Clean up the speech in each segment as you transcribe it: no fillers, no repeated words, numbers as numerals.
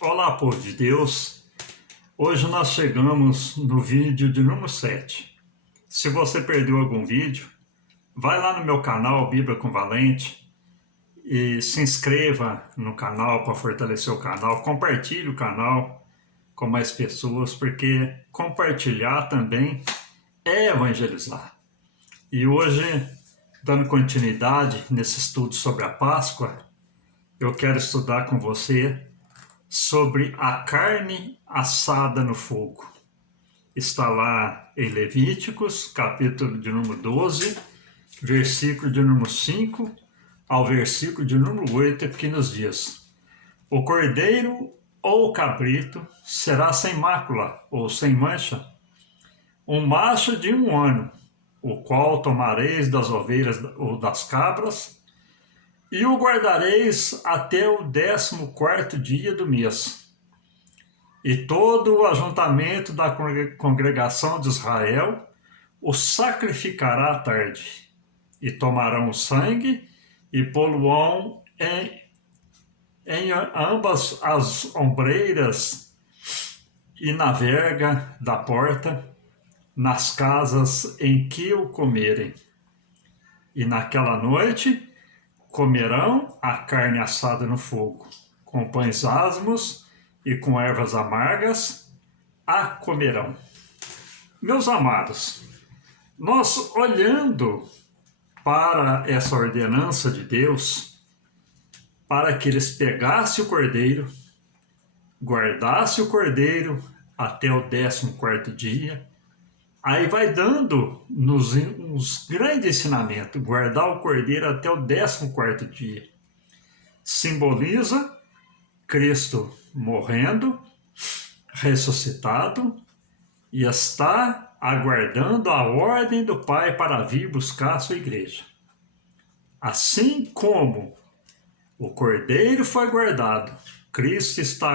Olá, povo de Deus! Hoje nós chegamos no vídeo de número 7. Se você perdeu algum vídeo, vai lá no meu canal Bíblia com Valente e se inscreva no canal para fortalecer o canal. Compartilhe o canal com mais pessoas, porque compartilhar também é evangelizar. E hoje, dando continuidade nesse estudo sobre a Páscoa, eu quero estudar com você sobre a carne assada no fogo. Está lá em Levíticos, capítulo de número 12, versículo de número 5 ao versículo de número 8, que nos diz: o cordeiro ou o cabrito será sem mácula ou sem mancha, um macho de 1 ano, o qual tomareis das ovelhas ou das cabras, e o guardareis até o 14º dia do mês. E todo o ajuntamento da congregação de Israel o sacrificará à tarde, e tomarão o sangue e pô-lo-ão em ambas as ombreiras e na verga da porta, nas casas em que o comerem. E naquela noite comerão a carne assada no fogo, com pães asmos e com ervas amargas a comerão. Meus amados, nós olhando para essa ordenança de Deus, para que eles pegassem o cordeiro, guardassem o cordeiro até o 14º dia, aí vai dando-nos uns grandes ensinamentos. Guardar o cordeiro até o 14º dia. Simboliza Cristo morrendo, ressuscitado, e está aguardando a ordem do Pai para vir buscar a sua igreja. Assim como o cordeiro foi guardado, Cristo está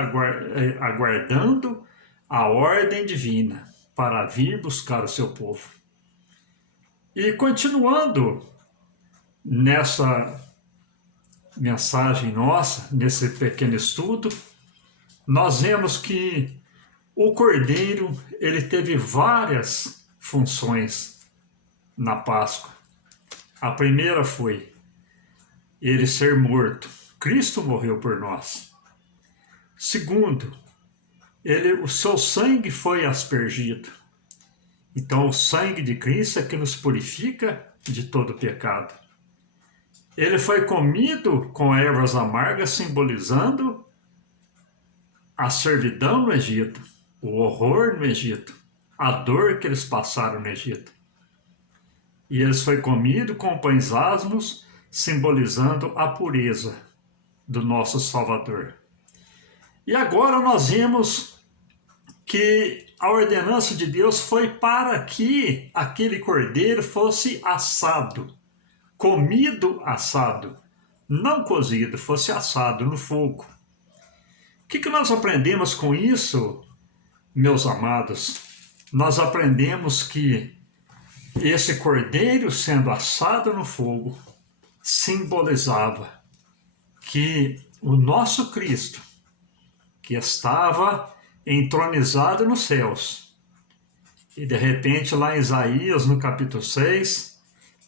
aguardando a ordem divina para vir buscar o seu povo. E continuando nessa mensagem nossa, nesse pequeno estudo, nós vemos que o cordeiro ele teve várias funções na Páscoa. A primeira foi ele ser morto. Cristo morreu por nós. Segundo, o seu sangue foi aspergido. Então, o sangue de Cristo é que nos purifica de todo pecado. Ele foi comido com ervas amargas, simbolizando a servidão no Egito, o horror no Egito, a dor que eles passaram no Egito. E ele foi comido com pães asmos, simbolizando a pureza do nosso Salvador. E agora nós vemos que a ordenança de Deus foi para que aquele cordeiro fosse assado, comido assado, não cozido, fosse assado no fogo. O que nós aprendemos com isso, meus amados? Nós aprendemos que esse cordeiro sendo assado no fogo simbolizava que o nosso Cristo, que estava entronizado nos céus. E de repente lá em Isaías, no capítulo 6,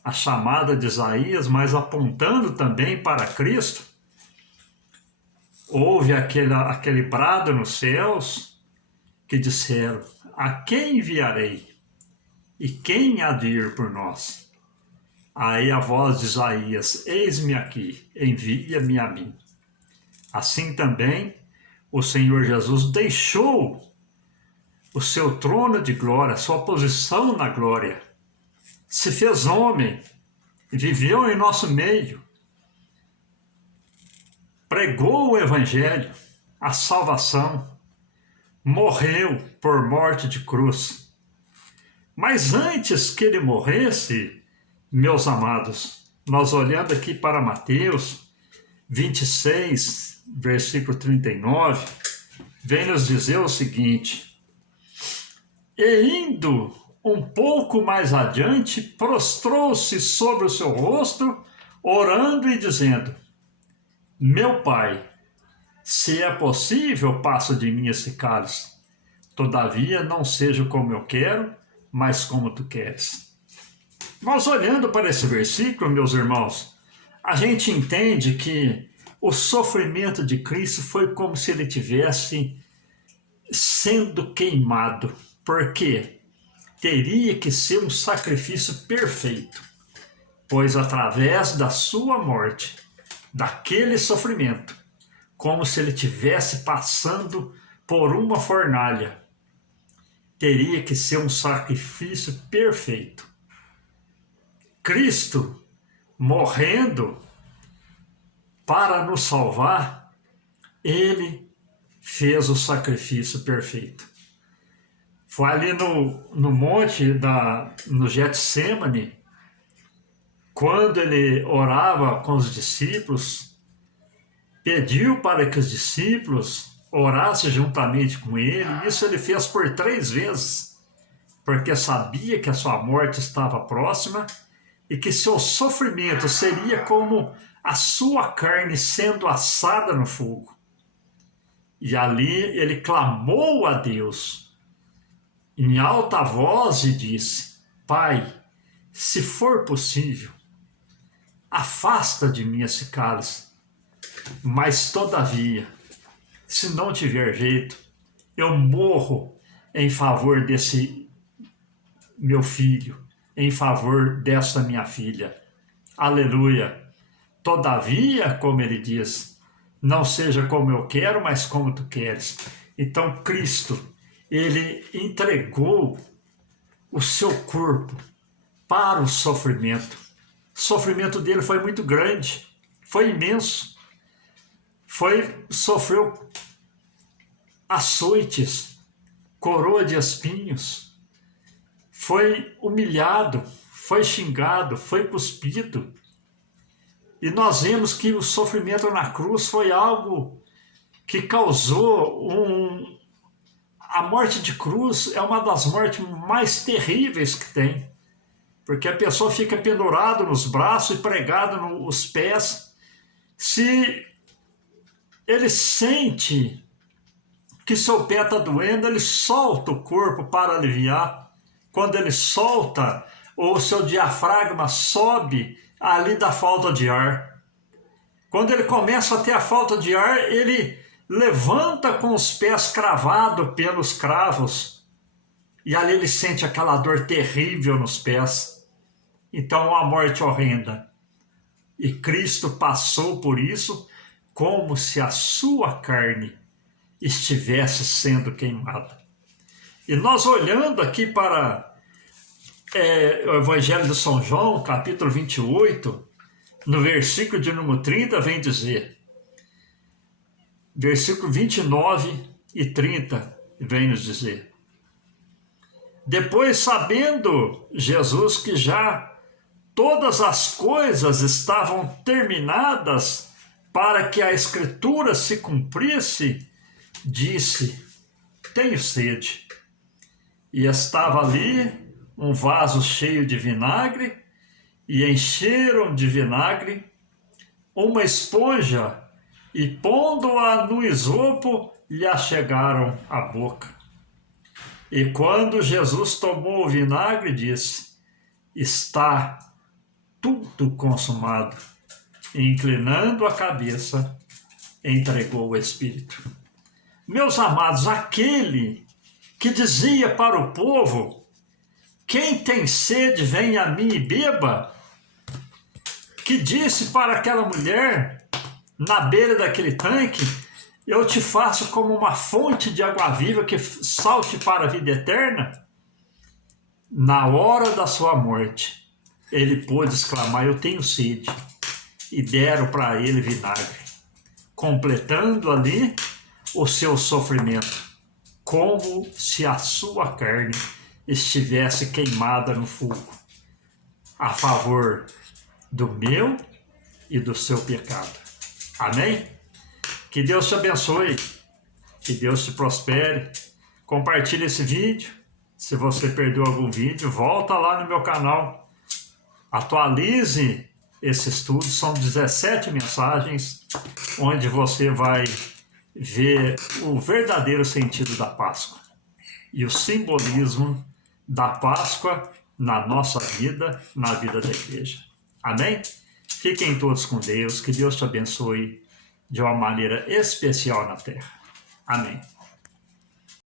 a chamada de Isaías, mas apontando também para Cristo, houve aquele brado nos céus que disseram: a quem enviarei? E quem há de ir por nós? Aí a voz de Isaías: eis-me aqui, envia-me a mim. Assim também o Senhor Jesus deixou o seu trono de glória, sua posição na glória, se fez homem, viveu em nosso meio, pregou o evangelho, a salvação, morreu por morte de cruz. Mas antes que ele morresse, meus amados, nós olhando aqui para Mateus 26, versículo 39, vem nos dizer o seguinte: e indo um pouco mais adiante, prostrou-se sobre o seu rosto, orando e dizendo: meu Pai, Se é possível, passa de mim esse cálice. Todavia, não seja como eu quero, mas como tu queres. Nós olhando para esse versículo, meus irmãos, a gente entende que o sofrimento de Cristo foi como se ele tivesse sendo queimado. Por quê? Teria que ser um sacrifício perfeito, pois através da sua morte, daquele sofrimento, como se ele estivesse passando por uma fornalha, teria que ser um sacrifício perfeito. Cristo, morrendo para nos salvar, ele fez o sacrifício perfeito. Foi ali no monte, no Getsemane, quando ele orava com os discípulos, pediu para que os discípulos orassem juntamente com ele. Isso ele fez por 3 vezes, porque sabia que a sua morte estava próxima e que seu sofrimento seria como a sua carne sendo assada no fogo. E ali ele clamou a Deus em alta voz e disse: Pai, se for possível, afasta de mim esse cálice, mas todavia, se não tiver jeito, eu morro em favor desse meu filho, em favor dessa minha filha. Aleluia! Todavia, como ele diz, não seja como eu quero, mas como tu queres. Então Cristo, ele entregou o seu corpo para o sofrimento. O sofrimento dele foi muito grande, foi imenso. Sofreu açoites, coroa de espinhos, foi humilhado, foi xingado, foi cuspido. E nós vemos que o sofrimento na cruz foi algo que causou A morte de cruz é uma das mortes mais terríveis que tem, porque a pessoa fica pendurada nos braços e pregada nos pés. Se ele sente que seu pé está doendo, ele solta o corpo para aliviar. Quando ele solta, o seu diafragma sobe ali da falta de ar. Quando ele começa a ter a falta de ar, ele levanta com os pés cravados pelos cravos. E ali ele sente aquela dor terrível nos pés. Então, uma morte horrenda. E Cristo passou por isso como se a sua carne estivesse sendo queimada. E nós olhando aqui para o Evangelho de São João, capítulo 28, no versículo de número 30, vem dizer, versículo 29 e 30, vem nos dizer: Depois, sabendo Jesus que já todas as coisas estavam terminadas para que a Escritura se cumprisse, disse: Tenho sede. E estava ali um vaso cheio de vinagre, e encheram de vinagre uma esponja, e pondo-a no isopo, lhe achegaram à boca. E quando Jesus tomou o vinagre, disse: Está tudo consumado. E, inclinando a cabeça, entregou o Espírito. Meus amados, aquele que dizia para o povo: Quem tem sede, venha a mim e beba, que disse para aquela mulher, na beira daquele tanque: Eu te faço como uma fonte de água viva que salte para a vida eterna. Na hora da sua morte, ele pôde exclamar: Eu tenho sede. E deram para ele vinagre, completando ali o seu sofrimento, como se a sua carne estivesse queimada no fogo, a favor do meu e do seu pecado. Amém? Que Deus te abençoe, que Deus te prospere. Compartilhe esse vídeo. Se você perdeu algum vídeo, volta lá no meu canal, atualize esse estudo. São 17 mensagens onde você vai ver o verdadeiro sentido da Páscoa e o simbolismo da Páscoa na nossa vida, na vida da igreja. Amém? Fiquem todos com Deus, que Deus te abençoe de uma maneira especial na terra. Amém.